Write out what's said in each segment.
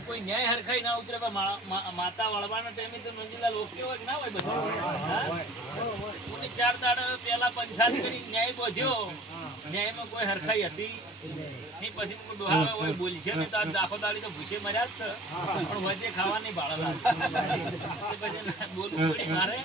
પણ કોઈ ન્યાય હરખાઈ ના ઉતરે પણ માતા વળવાના ટાઈમે તો મંજીલાલ ઓકે હોય ના હોય બધું? કોને ચાર દાડા પહેલા પંચાલ કરી ન્યાય બોધ્યો. ન્યાયમાં કોઈ હરખાઈ હતી? નહીં પછી કોઈ હોય ને તો આખો દાડી તો ભૂસે મર્યા જ છે. પણ વચ્ચે ખાવા નહીં પછી બોલવું પડી મારે.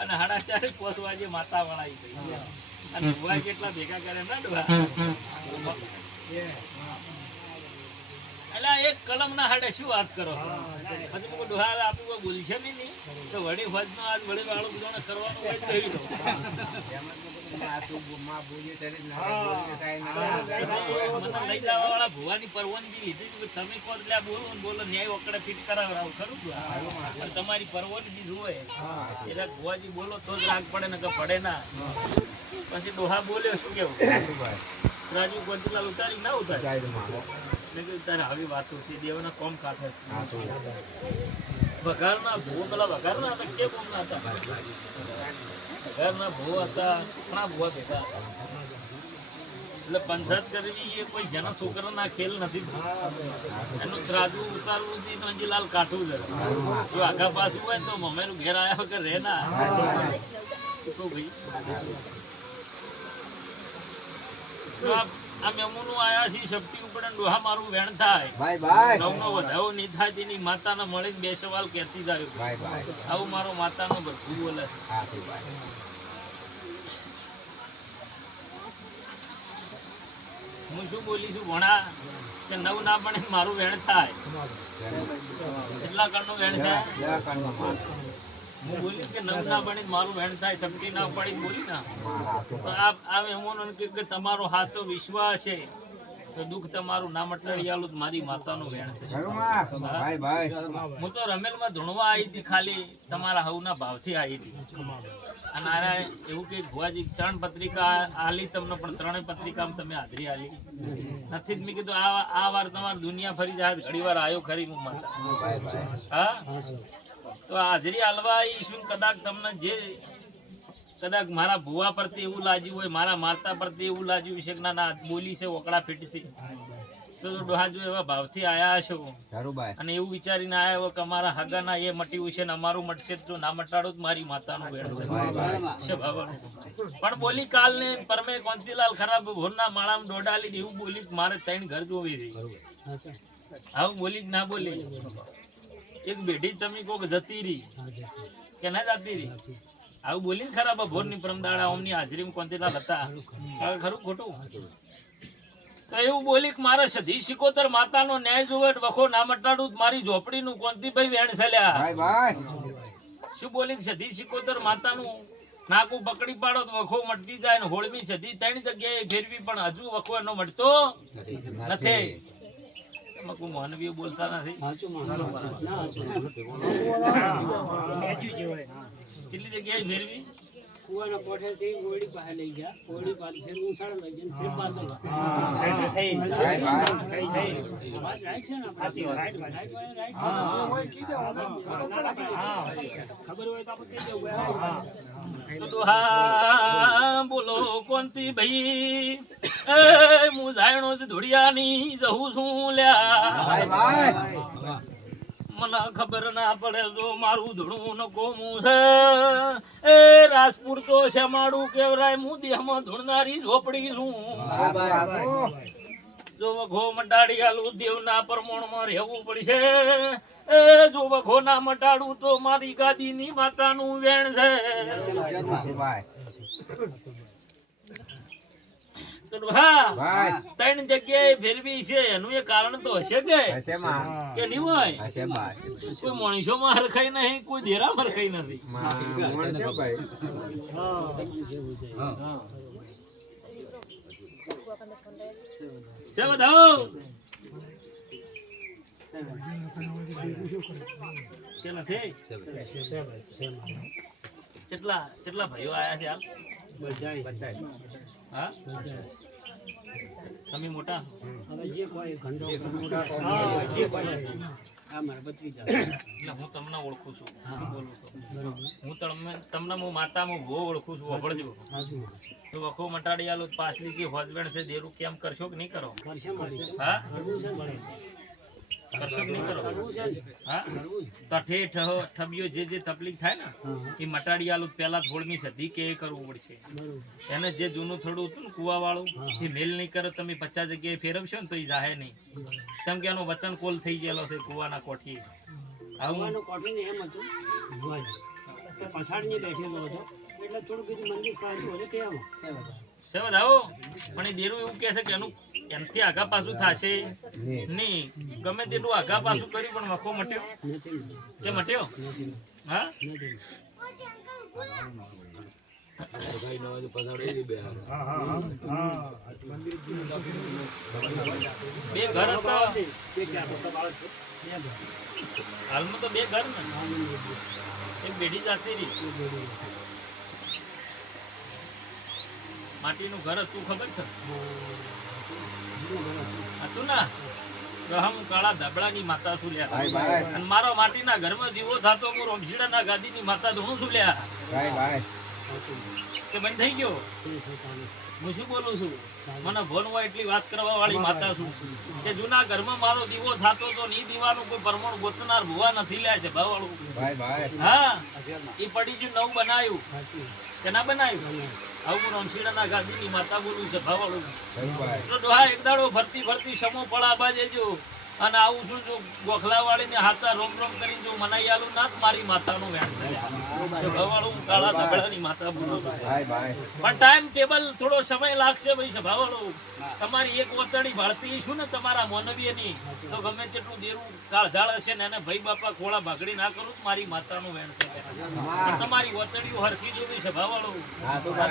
અને હાડા ચારે પોસ વાગે માતા ગઈ. અને ડોહા કેટલા ભેગા કરે ના ડોહા અલા, એક કલમ ના વાળું ભુવાની પરવાનગી લીધી તમે કહો એટલે બોલો બોલો, ન્યાય વકડે ફિટ કરાવડાવું, ખરું તમારી પરવાનગી જુએ એટલે ભુવાજી બોલો તો જ રાગ પડે ને કે પડે ના. પછી ડોહા બોલ્યો શું કેવું? રાજુ ગોંતીલાલ ઉતારી ના ઉતારી. મેં કીધું તારે આવી વાતો છે દેવના કોમ કાઠે વઘારના ભૂવો પેલા વઘારના હતા કે કોમના હતા? વઘારના ભૂવો હતા ઘણા ભૂવા ભેગા હતા. એટલે પંચાયત કરવી એ કોઈ જન છોકરાના ખેલ નથી. એનું ત્રાજુ ઉતારવું નહીં તો અંજીલાલ કાઠું જ જો આગા પાછું હોય તો મમ્મીનું ઘેર આવ્યા વગર રહે ના શું ભાઈ? આ આ આયા છે શક્તિ ઉપર ડોહા મારું વેણ થાય. નવનો વધાવો નહીં થાય તેની માતાને મળી બે સવાલ કહેતી જાય આવું. મારો માતાનો બધું બોલે. હું શું બોલી છું ભણા? કે નવ ના બને મારું વેણ થાય. કેટલા કણનું વેણ છે? હું બોલી કે નવ ના બને મારું વેણ થાય ચપટી ના પડી બોલી ના. તો આ આ મહેમાનોને કે તમારો હાથો વિશ્વાસ છે. તો દુઃખ તમારું ના મટડિયાલું મારી માતાનું વેણ છે. હું તો રમેલમાં ધૂણવા આવી હતી ખાલી તમારા હવના ભાવથી આવી હતી. અને આના એવું કે ભુવાજી ત્રણ પત્રિકા આલી તમને પણ ત્રણેય પત્રિકામાં તમે હાજરી આલી. નથી જ મેં કીધું આ આ વાર તમારે દુનિયા ફરી જાય ઘણી વાર આવ્યો ખરી હું માતા હા? તો હાજરી હાલવા ઈશું કદાચ તમને જે કદાચ મારા ભુવા પરથી એવું લાગ્યું હોય મારા માતા પરથી એવું લાગ્યું છે કે ના ના બોલી છે ઓકળા ફીટશે. તો ડોહાજો એવા ભાવથી આયા હશો. અને એવું વિચારીને આયા હોય કે અમારા હગાના એ મટ્યું છે ને અમારું મટશે તો ના મટાડો તો મારી માતાનું વેણ છે. પણ બોલી કાલ ને પરમે કોંતીલાલ ખરાબ ભોરના માળામાં દોડાલી એવું બોલી મારે ત્રણ ઘર જોવી રહી આવું બોલી ના બોલી? એક બેઢી તમે કોક જતી રહી. કે ના જતી રહી? આવું બોલી ને ખરાબ ભોરની પરમદાડા ઓમની હાજરીમાં કોંતીલાલ હતા. ખરું ખોટું? તો એવું બોલી કે મારે સધી સિકોતર માતાનો ન્યાય જોવે વખો ના મટાડું તો મારી ઝોપડીનું કોંતીભાઈ વેણ સલ્યા શું બોલી કે સધી સિકોતર માતાનું નાકું પકડી પાડો તો વખો મટતી જાય ને હોળમી સધી ત્રણ જગ્યાએ ફેરવી પણ હજુ વખો એનો મટતો નથી. કોઈ માનવીઓ બોલતા નથી. કેટલી જગ્યાએ ફેરવી કુવાના પાસે લઈ ગયા. પાસે ફેર ઉસાળ લઈ ફેર right. ખબર હોય તો આપણે કહી દેવું બોલો કોંતી ભાઈ? હું જાણો છું ધોળિયાની જહું છું લ્યા. મને ખબર ના પડે તો મારું ધૂણું ન કોમું છે. એ, રાજપુર તો શેમાડું કેવરાય હું દેહમાં ધૂણનારી ઝોપડી છું. જો વઘો મટાડી આલું દેવના પ્રમાણમાં રહેવું પડશે. એ, જો વઘો ના મટાડું તો મારી ગાદીની માતાનું વેણ છે તો હા ત્રણ જગ્યાએ ફેરવી છે. એનું એ કારણ તો હશે કે? કે નહીં હોય? કોઈ મણીષોમાં હરખાઈ નહીં કોઈ દેરામાં હરખાઈ નથી. છે બધા કે નથી કેટલા કેટલા ભાઈઓ આયા છે હાલ હા? તમે મોટા? હવે જે કોઈ ઘંટો જે કોઈ આ મારા ભત્રીજા એટલે હું તમને ઓળખું છું. શું બોલું છું? હું તમને તમને હું માતામાં બહુ ઓળખું છું વપડજો તો વખો મટાડી આલો પાછલી જે હોજબેન્ડ છે દેરું કેમ કરશો કે નહીં કરો? હા? કરવું જ. તો જે જે તકલીફ થાય ને એ મટાડી આલું પેલા ધોળમી સધી કે એ કરવું પડશે. એને જે જૂનું થોડું હતું ને કુવા વાળું એ મેલ નહીં કરો તમે પચાસ જગ્યાએ ફેરવશો ને તો એ જાહે નહીં. કેમ કે એનો વચન કોલ થઈ ગયેલો છે કુવાના કોઠી. આવું. કોઠી એમ હતું. કે બેઠેલો હતો. એટલે થોડું બીજું મંદિર એટલે કેમ સેવદ આવો પણ એ દેરું એવું કહે છે કે એનું એમથી આગા પાછું થશે? નહીં. ગમે તેટલું આગા પાછું કર્યું પણ વખો મટ્યો? કે મટ્યો? હા? બે ઘર હતા. તે. હાલમાં તો બે ઘર ને. એક બેડી જાતી રહી. માટીનું ઘર હતું ખબર છે? હતું. ના? ગ્રહમ કાળા ધબડાની માતા શું લ્યા. ભાઈ ભાઈ. અને મારો માટીના ઘરમાં દીવો થતો હું રોમશીડાના ગાદીની માતા તો હું શું લ્યા. ભાઈ ભાઈ. હતું. કે બંધ થઈ ગયો? હું શું બોલું છું? મને ભોન એટલી વાત કરવા વાળી માતા છું. કે જૂના ઘરમાં મારો દીવો થતો તો ની દીવાનું કોઈ પરમણ ગોતનાર ભુવા નથી લે છે ભાવાળું હા એ પડી ગયું નવું બનાવ્યું. કે ના બનાવ્યું આવું હું રોમશીડાના માતા બોલું છે ભાવાળું ભાઈ ભાઈ. તો ડોહા એક દાડો ફરતી ફરતી સમો પડા બાજે અને આવું છું જો ગોખલા વાળીને હાથા રોમ રોમ કરીને જો મનાઈ આલું ના મારી માતાનું વેણ છે. સભાવાળું હું કાળા ધબડાની માતા બોલું પણ ટાઈમ ટેબલ થોડો સમય લાગશે ભાઈ સભાવાળું તમારી એક વતણી ભળતી છું ને તમારા મોનવીયની? તો ગમે તેટલું દેરું કાળઝાળ હશે ને એને ભાઈ બાપા ખોળા ભાગડી ના કરું મારી માતાનું વેણ છે તમારી વતણીઓ હરખી જોવી છે ભાવાળું.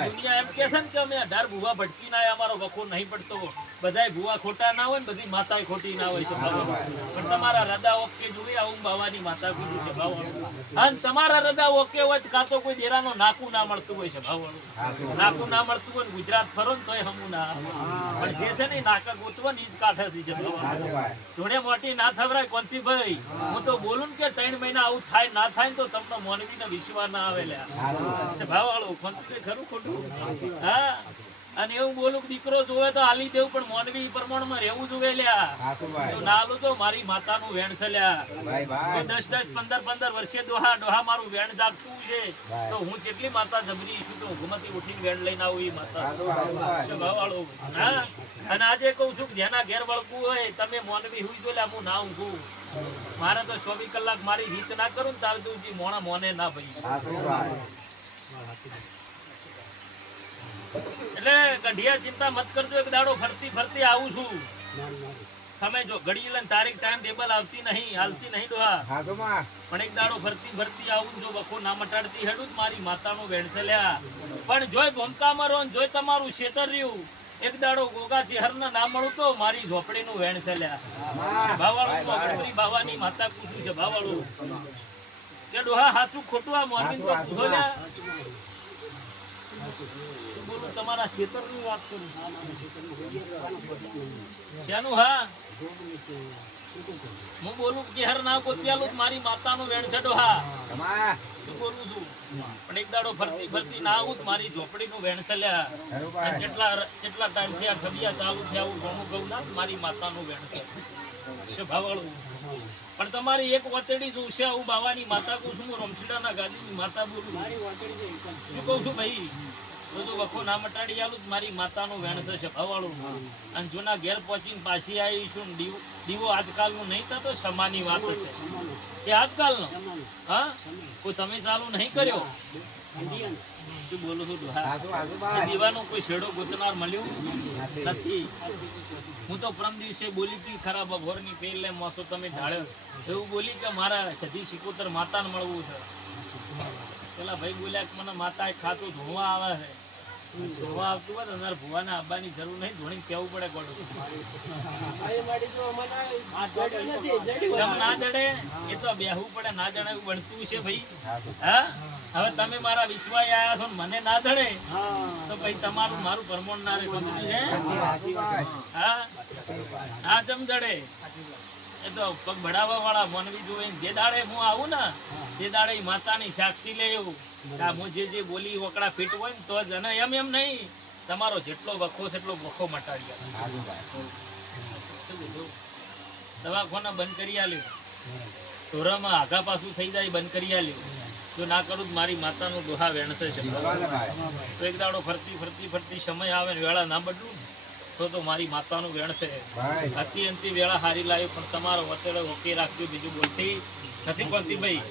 દુનિયા એમ કે છે ને કે અમે અઢાર ભૂવા ભટકી ના અમારો વખો નહીં પડતો. બધાય ભૂવા ખોટા ના હોય ને બધી માતાય ખોટી ના હોય છે પણ તમારા રદા ઓકે જોઈએ આવું બાવાની માતા કીધું છે ભાવાળું. અને તમારા રદા ઓકે હોય કાં તો કોઈ દેરાનો નાકું ના મળતું હોય છે ભાવાળું. નાકું ના મળતું હોય ને ગુજરાત ફરો ને તોય હમું ના. પણ જે છે ને નાકા ગોતવા ને કાઠે છે ભાઈ જોડે મોટી ના થવરાય કોંતીભાઈ હું તો બોલું ને કે ત્રણ મહિના આવું થાય ના થાય તો તમને મોનવીને વિશ્વાસ ના આવે લ્યા. ભાઈ છે ભાવવાળું કોંતીભાઈ ખરું ખોટું? હા. અને એવું બોલું દીકરો જોવે તો આલી દેવું પણ મોનવી પ્રમાણમાં રહેવું જોવે લ્યા. હા તો ના આલું તો મારી માતાનું વેણ છે લ્યા. દસ દસ પંદર પંદર વર્ષે દોહા ડોહા મારું વેણ જાગતું છે. તો હું જેટલી માતા જબરી છું તો હુકમતી ઉઠીને વેણ લઈને આવું એ માતા. અને આજે કહું છું કે જેના ઘેર વળગવું હોય તમે મોનવી હુઈ જો હું ના ઊંઘું. મારે તો ચોવીસ કલાક મારી રીત ના કરું ને તાર મોણા મોને ના ભાઈ. એટલે ગઢિયા ચિંતા મત કરજો એક દાડો ફરતી ફરતી આવું છું. સમય જો ઘડી લઈને તારીખ ટાઈમ ટેબલ આવતી નહીં હાલતી નહીં ડોહા. પણ એક દાડો ફરતી ફરતી આવું જો વખો ના મટાડતી હેડું મારી માતાનો વેણસે લ્યા. પણ જોય ભૂમકામાં રહો ને જોય તમારું શેતર રહ્યું. એક દાડો ગોગા ચેહર ના મળું તો મારી ઝોપડી નું લ્યા. ભાવાળું મોગલપુરી બાવાની માતા પૂછ્યું છે ભાવાળું. કે ડોહા હાથું ખોટું? આ મોર્નિંગ તો પૂછો લ્યા. તમારા શેતરની વાત કરું. શેનું હા? હું બોલું કે હર ના ગોત્યાલું જ મારી માતાનું વેણ છે ડોહા શું બોલું છું. પણ એક દાડો ફરતી ફરતી ના આવું જ મારી ઝોપડીનું વેણ છે લ્યા ખરું અને ભાઈ. કેટલા કેટલા ટાઈમથી આ ઠબિયા ચાલુ થયા આવું ઘણું ઘઉં ના મારી માતાનું વેણ છે છે ભાવાળું પણ તમારી એક વતેડી જોશે આવું બાવાની માતા કહું છું હું રમસીડાના ગાદીની માતા બોલું છે. છે. શું કહું છું ભાઈ? બધું વખો ના મટાડી આલું મારી માતાનું વેણ થશે ભવાળું. અને જૂના ઘેર પહોંચીને પાછી આવી છું ને દીવો દીવો આજકાલનું નહીં થતો સમાની વાત છે એ આજકાલનો? હા? કોઈ તમે ચાલુ નહીં કર્યો? શું બોલું છું દીવાનો કોઈ છેડો ગોતનાર મળ્યું? નથી. હું તો પરમ દિવસે બોલી હતી ખરા બપોરની પેલે મોસો તમે ઢાળ્યો એવું બોલી કે મારા સધી સિકોતર માતાને મળવું છે. પેલા ભાઈ બોલ્યા કે મને માતા ખાતું ધોવા આવે છે. ધોવા આવતું હોય તો અમારે ભુવાને આવવાની જરૂર નહીં ધોણી કેવું પડે ગોડું. મારી વાટડી જો મને આ જડી નથી, જડી જમ ના જડે એ તો બેહવું પડે ના એવું બનતું છે ભાઈ. હા? હવે તમે મારા વિશ્વાસ આવ્યા છો ને મને ના જડે તો ભાઈ તમારું મારું પરમોણ ના રે હા? હા જમ જડે. એ તો પગ ભડાવવા વાળા મનવી જોવે જે દાડે હું આવું ને તે દાડે માતાની સાક્ષી લે એવું. હું જે જે બોલી વકડા ફીટ હોય ને તો જ અને એમ એમ નહીં તમારો જેટલો વખો છે એટલો વખો મટાડી? દવાખાના બંધ કરી આલ્યું. ઢોરામાં આઘા પાછું થઈ જાય બંધ કરી આલ્યું. જો ના કરું તો મારી માતાનું દોહા વેણસે છે તો એક દાડો ફરતી ફરતી ફરતી સમય આવે ને વેળા ના બદલું ને, તો મારી માતાનું વેણસે છે. અતિ અંતિ વેળા હારી લાવી પણ તમારો વતેડો ઓકે રાખજો બીજું બોલતી નથી પડતી ભાઈ.